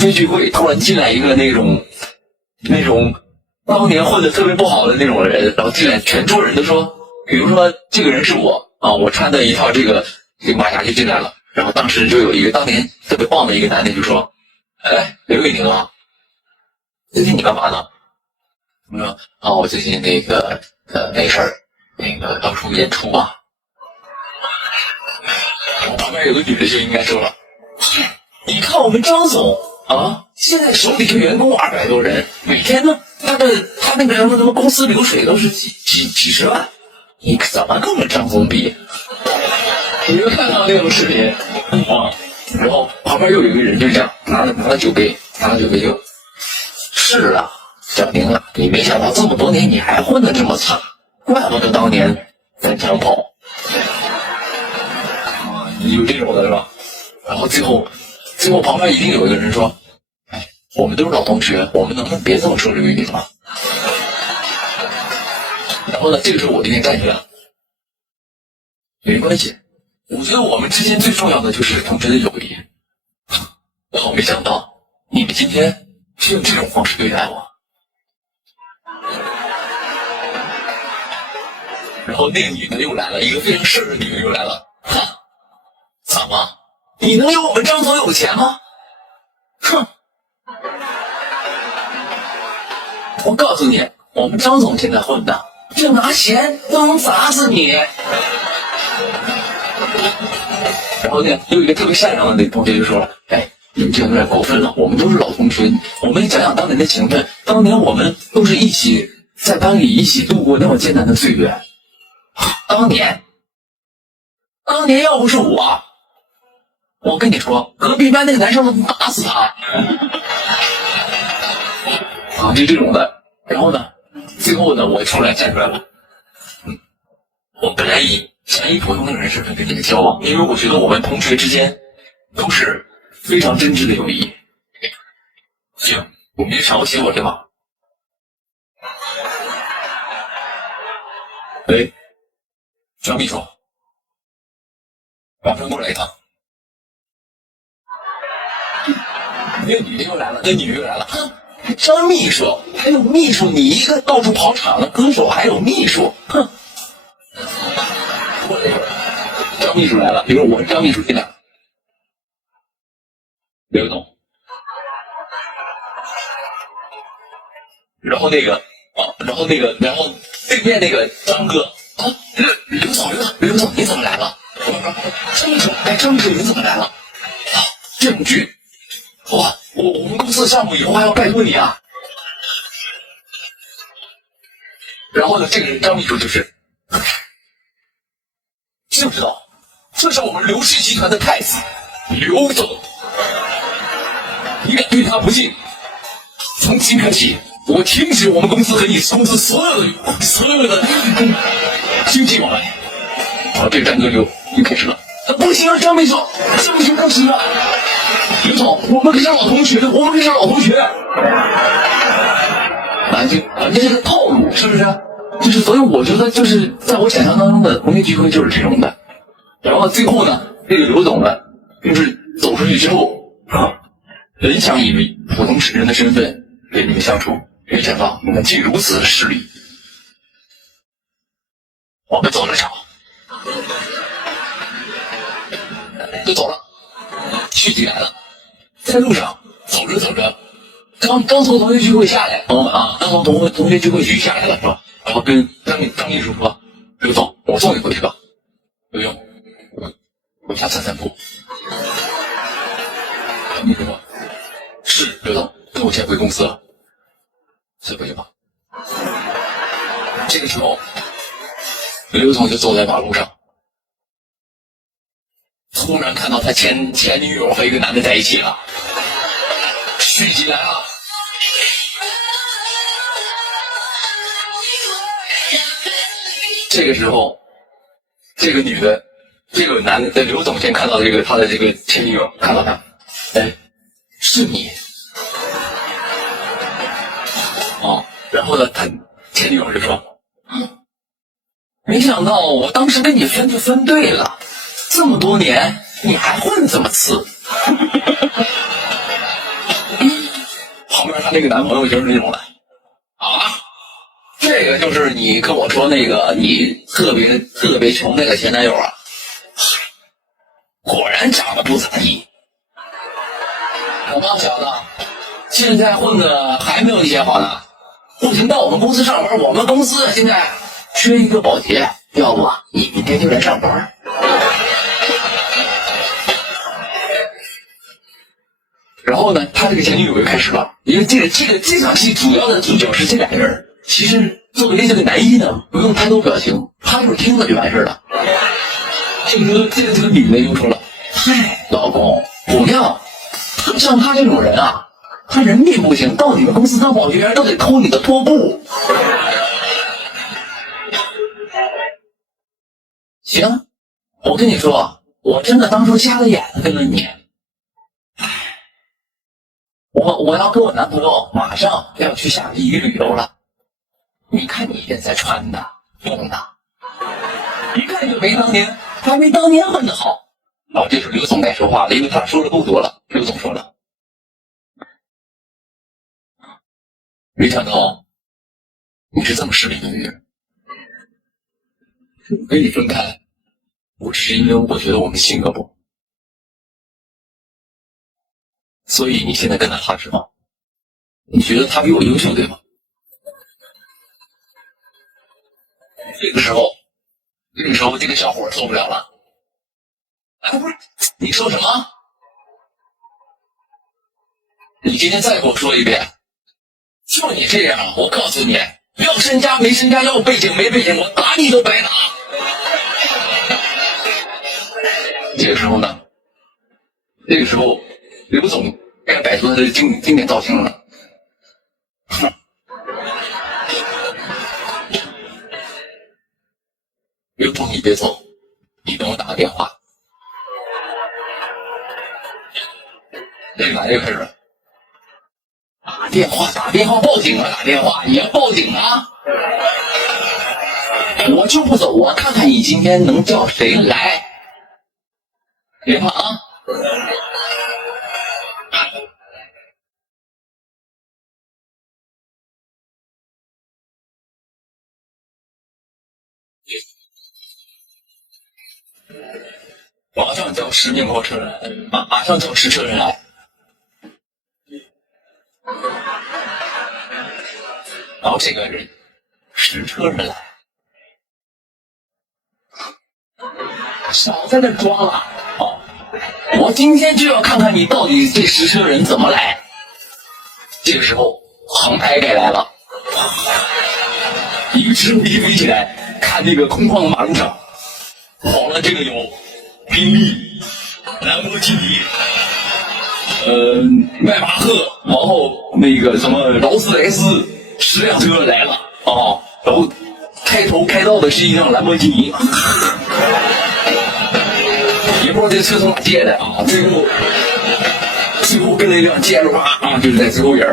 学聚会突然进来一个那种当年混得特别不好的那种人，然后进来全桌人都说，比如说这个人是我啊，我穿的一套这个马甲就进来了，然后当时就有一个当年特别棒的一个男的就说，哎，刘伟宁啊，最近你干嘛呢？我说啊，我最近没事儿，到处演出嘛。然后旁边有个女的就应该说了，你看我们张总啊，现在手底下员工200多人，每天呢，他那个什么公司流水都是几十万，你怎么跟我们张总比？你就看到那种视频啊，然后旁边又有一个人就这样拿了酒杯就是啊，小宁啊，你没想到这么多年你还混得这么差，怪不得当年翻墙跑。有这种的是吧？然后最后旁边一定有一个人说，哎，我们都是老同学，我们能不能别这么说刘玉玲了？然后呢，这个时候我就先站起来了，没关系，我觉得我们之间最重要的就是同学的友谊。然后没想到你们今天是用这种方式对待我。然后那个女的又来了，一个非常事儿的女的又来了，哈，怎么？你能有我们张总有钱吗？哼！我告诉你，我们张总现在混的，这拿钱都能砸死你。然后呢，有一个特别善良的那个同学就说了，哎，你们这有点过分了，我们都是老同学，我们讲讲当年的情分，当年我们都是一起在班里一起度过那么艰难的岁月。当年要不是我跟你说，隔壁班那个男生能打死他。啊，就这种的。然后呢，最后呢，我站出来了。我本来想以普通的人身份跟你们交往，因为我觉得我们同学之间都是非常真挚的友谊。行，我们就瞧不起我对吧？喂，张秘书，马上过来一趟。那女的又来了，哼，张秘书，还有秘书，你一个到处跑场的歌手，还有秘书，哼。过了一会儿，张秘书来了，比如我是张秘书进来，刘总，然后对面那个张哥啊，刘总，你怎么来了？张秘书，你怎么来了？啊，证据，哇，我们公司的项目以后还要拜托你啊。然后呢，这个人张秘书知不知道？这是我们刘氏集团的太子刘总，你敢对他不敬？从今天起，我停止我们公司和你公司所有的经济往来。好，这个战哥就开始了。不行啊，张秘书不行啊！刘总，我们可是老同学。这是个套路，是不是？所以我觉得在我想象当中的同学聚会就是这种的。然后最后呢，这个刘总呢，走出去之后啊，本想以普通人的身份跟你们相处，没想到你们竟如此势利。我们走了场，就走了，续集来了。在路上走着，刚从同学聚会下来，朋友们啊，刚从同学聚会区下来了是吧？然后跟张秘书说：“刘总，我送你回去吧。”不用，回家散步。张秘书说：“是刘总，跟我先回公司了，先回去吧。”这个时候，刘总就走在马路上，突然看到他前女友和一个男的在一起了，续集来了。这个时候，这个女的，这个男的，刘总先看到他的这个前女友，看到他，哎，是你，哦，然后呢，他前女友就说，没想到我当时跟你分就分对了，这么多年你还混这么次。边她那个男朋友就是那种的啊。这个就是你跟我说那个你特别穷那个前男友啊，果然长得不咋地。我帮小子，现在混的还没有你姐好呢。不行，到我们公司上班，我们公司现在缺一个保洁，要不你明天就来上班。然后呢，他这个前女友就开始了，因为这场戏主要的主角是这俩人。其实作为这个男一呢，不用太多表情，他就是听了就完事了。这个女的又说了：“嗨，老公，不要，像他这种人啊，他人品不行，到你们公司当保洁员都得偷你的拖布。”行，我跟你说，我真的当初瞎了眼了跟了你。我要跟我男朋友马上要去夏威夷旅游了。你看你现在穿的用的，一看就还没当年混得好。然后这时候刘总该说话了，因为他说的够多了。刘总说了：“没想到你是这么势利的女人。我跟你分开，我只是因为我觉得我们性格不合，所以你现在跟他踏实吗？你觉得他比我优秀对吗？”这个时候这个小伙受不了了。哎，不是，你说什么？你今天再给我说一遍。就你这样，我告诉你，要身家没身家，要背景没背景，我打你都白打。这个时候呢，刘总该摆出他的经典造型了。刘总，你别走，你等我打个电话。这个男的又开始了，打电话报警啊！打电话，你要报警啊！我就不走，我看看你今天能叫谁来。别怕啊！马上叫10名货车人来，马上叫10车人来。然后这个人10车人来，少在这装了啊！我今天就要看看你到底这10车人怎么来。这个时候航拍该来了，一个直升机飞起来，看这个空旷的马路上跑了这个有宾利、兰博基尼、迈巴赫，然后那个什么劳斯莱斯10辆车来了啊，然后开到的是一辆兰博基尼，也不知道这车从哪借的啊，最后跟了一辆捷罗啊，就是在最后边